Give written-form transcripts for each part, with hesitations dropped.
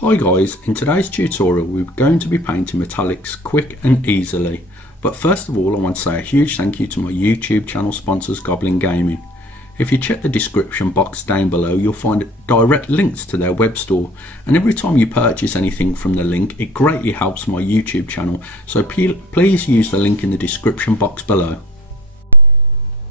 Hi guys, in today's tutorial we're going to be painting metallics quick and easily. But first of all I want to say a huge thank you to my YouTube channel sponsors Goblin Gaming. If you check the description box down below you'll find direct links to their web store, and every time you purchase anything from the link it greatly helps my YouTube channel, so please use the link in the description box below.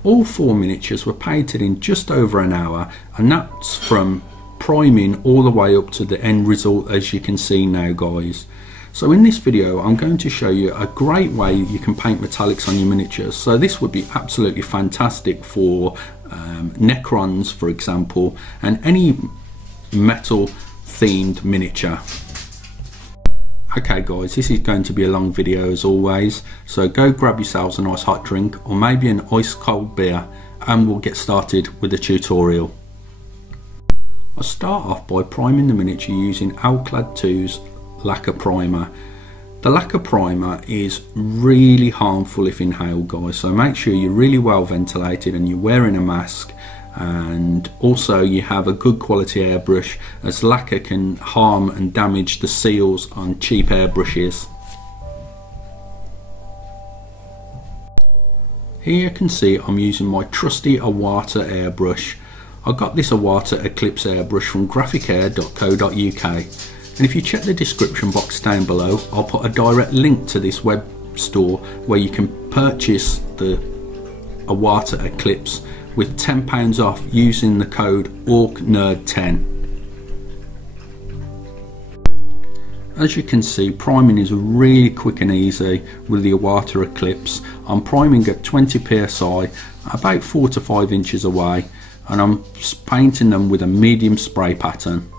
All 4 miniatures were painted in just over an hour, and that's from priming all the way up to the end result, as you can see now guys. So in this video I'm going to show you a great way you can paint metallics on your miniatures. So this would be absolutely fantastic for Necrons for example, and any metal themed miniature. Okay guys, this is going to be a long video as always, so go grab yourselves a nice hot drink or maybe an ice cold beer and we'll get started with the tutorial. I'll start off by priming the miniature using Alclad 2's lacquer primer. The lacquer primer is really harmful if inhaled guys, so make sure you're really well ventilated and you're wearing a mask, and also you have a good quality airbrush, as lacquer can harm and damage the seals on cheap airbrushes. Here you can see I'm using my trusty Awata airbrush. I got this Awata Eclipse airbrush from graphicair.co.uk, and if you check the description box down below I'll put a direct link to this web store where you can purchase the Awata Eclipse with £10 off using the code ORCNERD10. As you can see, priming is really quick and easy with the Awata Eclipse. I'm priming at 20 psi, about 4 to 5 inches away, and I'm painting them with a medium spray pattern.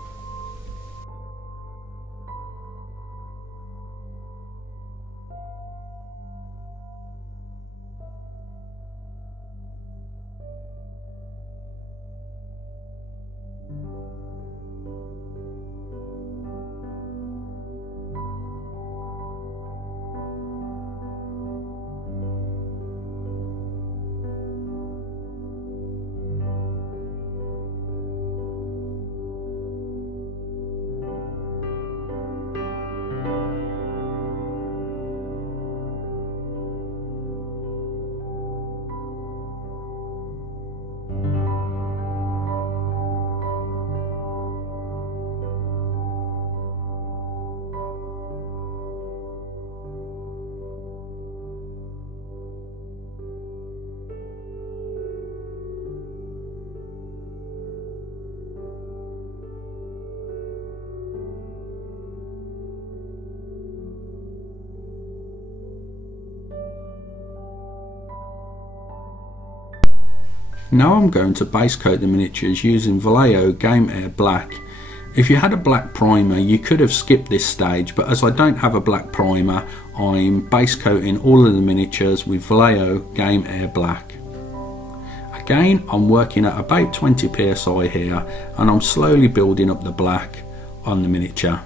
Now I'm going to base coat the miniatures using Vallejo Game Air Black. If you had a black primer you could have skipped this stage, but as I don't have a black primer I'm base coating all of the miniatures with Vallejo Game Air Black. Again I'm working at about 20 psi here, and I'm slowly building up the black on the miniature.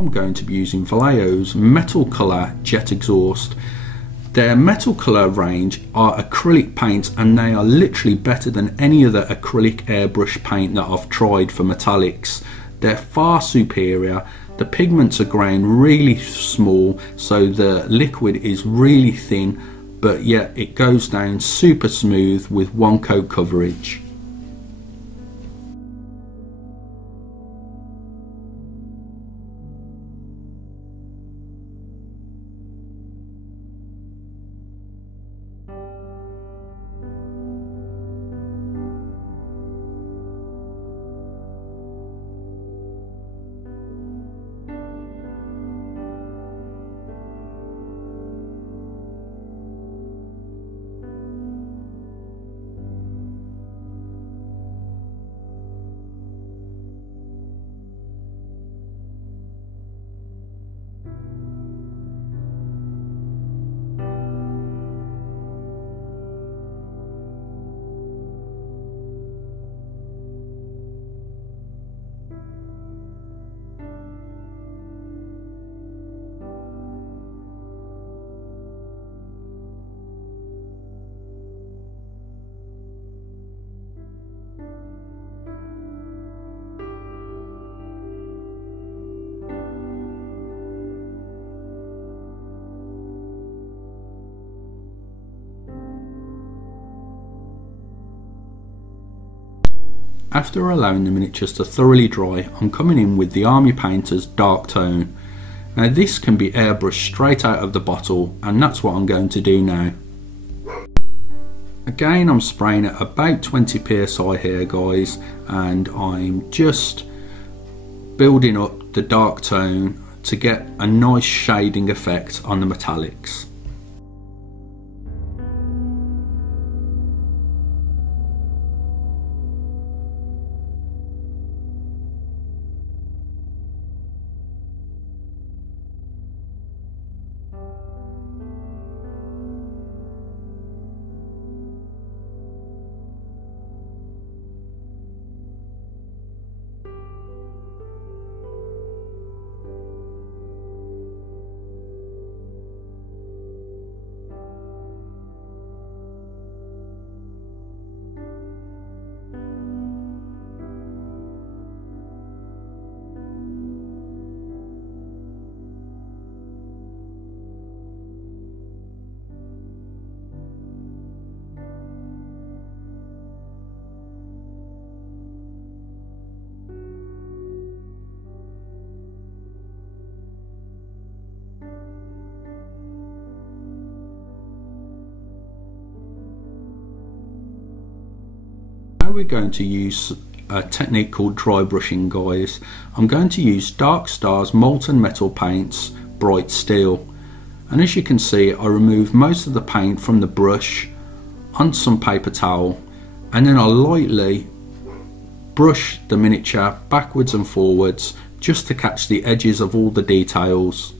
I'm going to be using Vallejo's Metal Colour Jet Exhaust. Their Metal Colour range are acrylic paints, and they are literally better than any other acrylic airbrush paint that I've tried for metallics. They're far superior. The pigments are ground really small, so the liquid is really thin, but yet it goes down super smooth with one coat coverage. After allowing the miniatures to thoroughly dry, I'm coming in with the Army Painter's Dark Tone. Now this can be airbrushed straight out of the bottle, and that's what I'm going to do now. Again, I'm spraying at about 20 psi here guys, and I'm just building up the dark tone to get a nice shading effect on the metallics. Now we're going to use a technique called dry brushing guys. I'm going to use Dark Star's Molten Metal Paints Bright Steel, and as you can see I remove most of the paint from the brush on some paper towel, and then I lightly brush the miniature backwards and forwards just to catch the edges of all the details.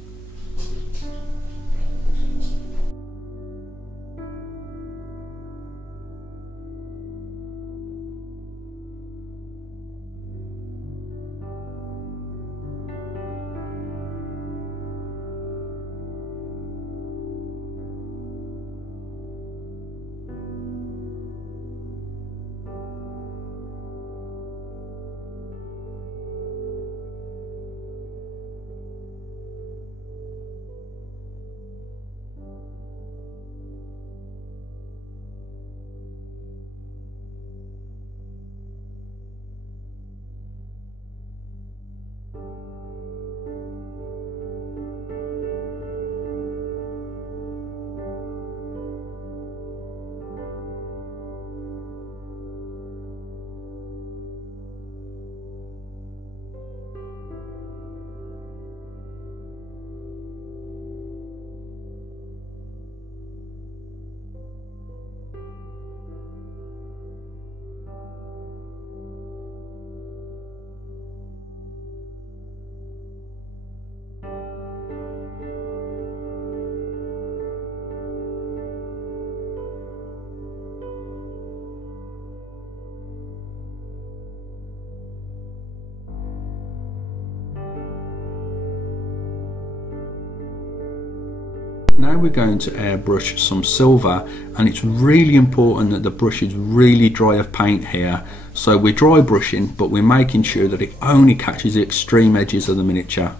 Now we're going to airbrush some silver, and it's really important that the brush is really dry of paint here. So we're dry brushing, but we're making sure that it only catches the extreme edges of the miniature.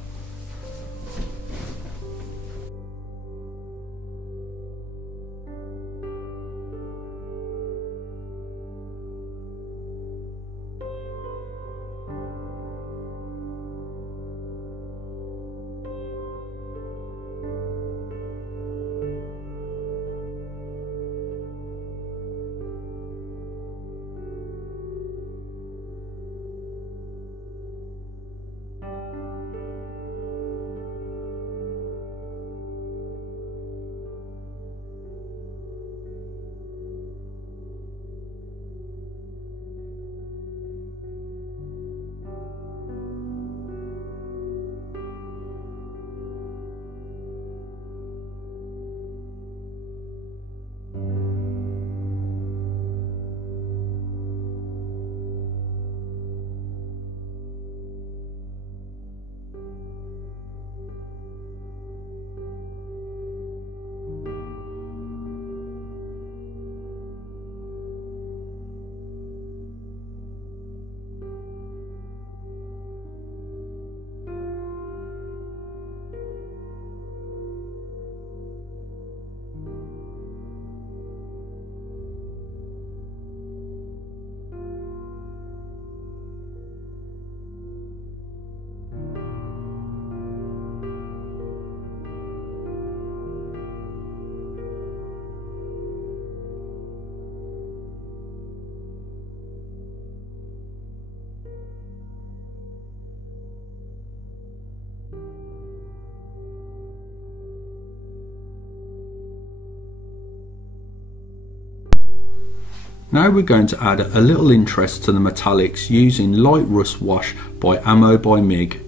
Now we're going to add a little interest to the metallics using Light Rust Wash by Ammo by MIG.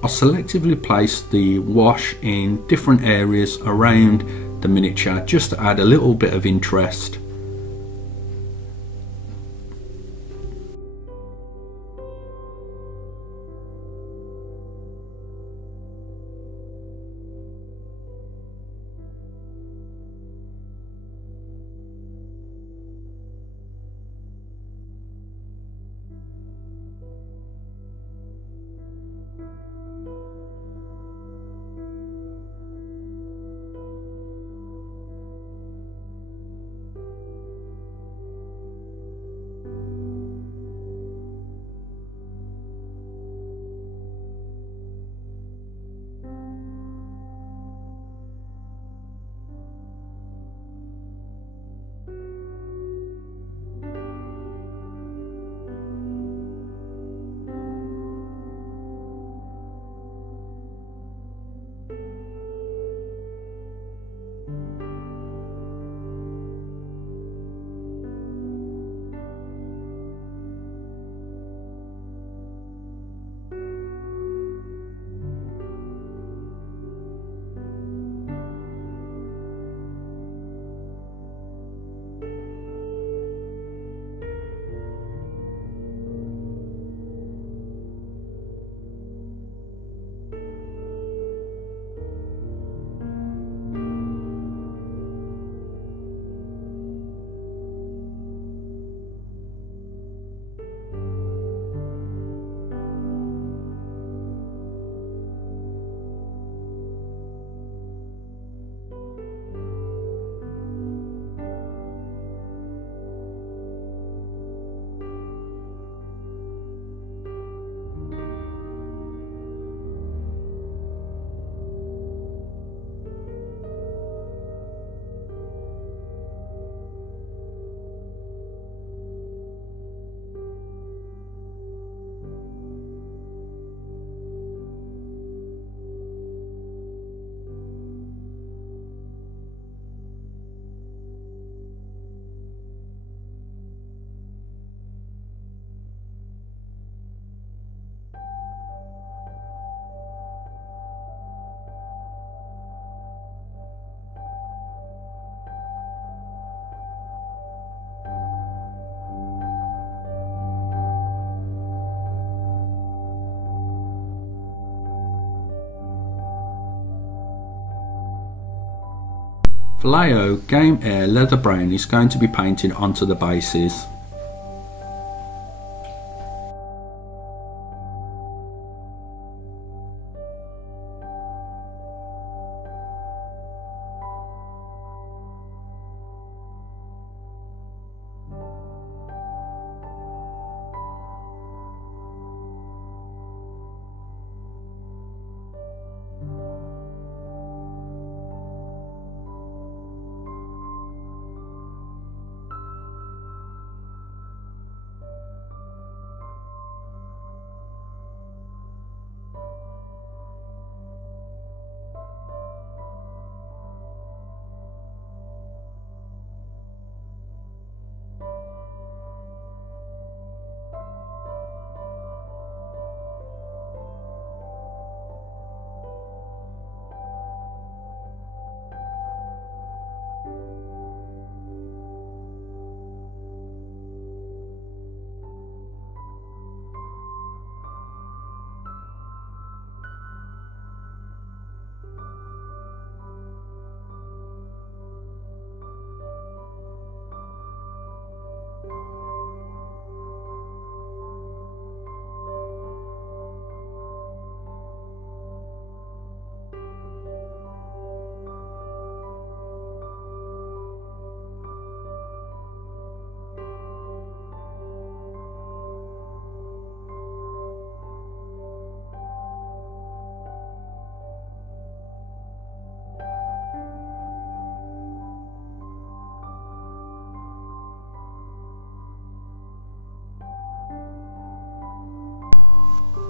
I selectively placed the wash in different areas around the miniature just to add a little bit of interest. Vallejo Game Air Leather Brown is going to be painted onto the bases.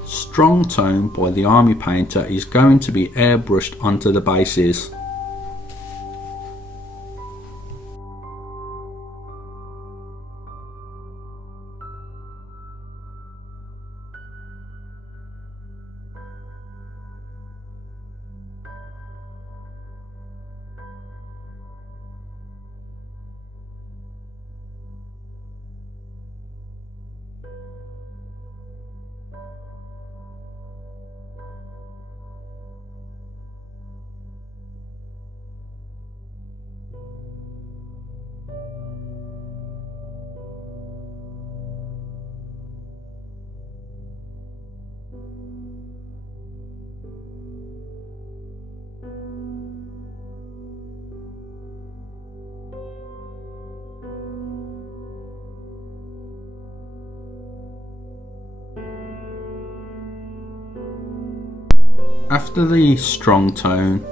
Strong Tone by the Army Painter is going to be airbrushed onto the bases. After the Strong Tone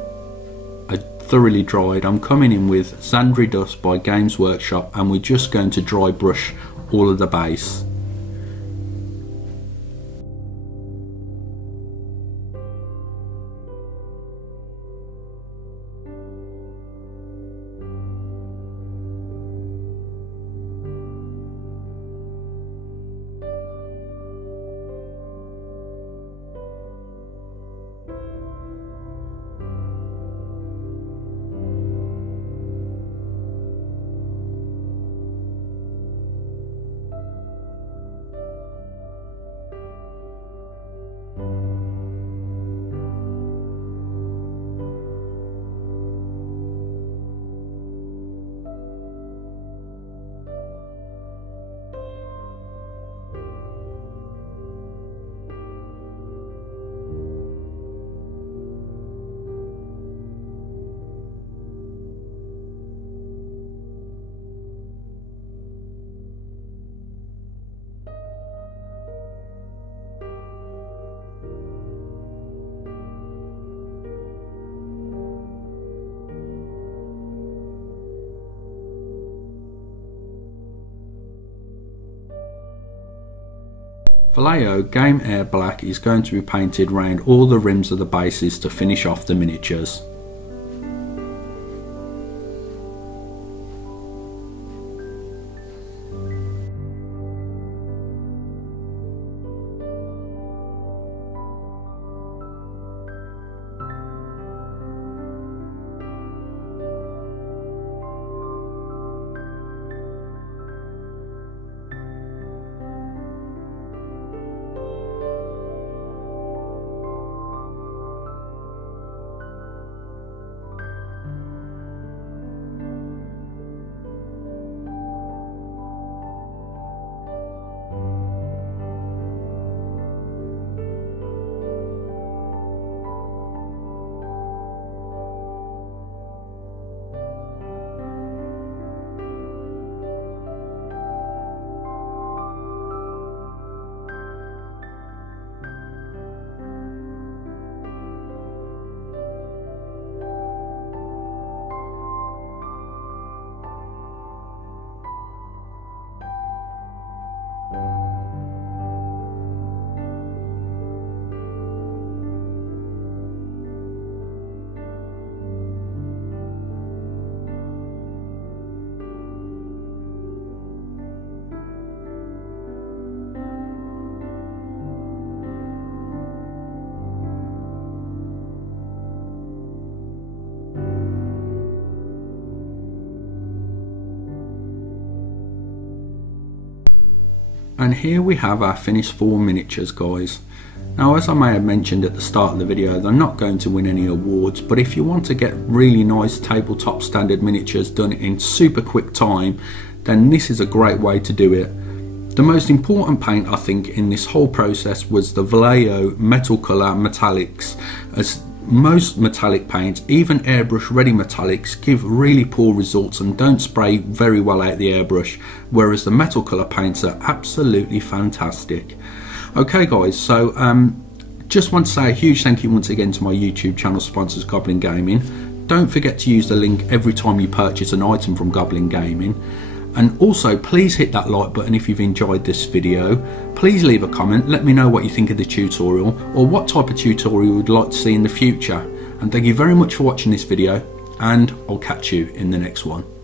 thoroughly dried, I'm coming in with Zandri Dust by Games Workshop, and we're just going to dry brush all of the base. Vallejo Game Air Black is going to be painted round all the rims of the bases to finish off the miniatures. And here we have our finished 4 miniatures, guys. Now, as I may have mentioned at the start of the video, they're not going to win any awards, but if you want to get really nice tabletop standard miniatures done in super quick time, then this is a great way to do it. The most important paint, I think, in this whole process was the Vallejo Metal Colour Metallics, as most metallic paints, even airbrush ready metallics, give really poor results and don't spray very well out the airbrush, whereas the metal colour paints are absolutely fantastic. Okay guys, so just want to say a huge thank you once again to my YouTube channel sponsors, Goblin Gaming. Don't forget to use the link every time you purchase an item from Goblin Gaming. And also, please hit that like button if you've enjoyed this video. Please leave a comment, let me know what you think of the tutorial, or what type of tutorial you would like to see in the future. And thank you very much for watching this video, and I'll catch you in the next one.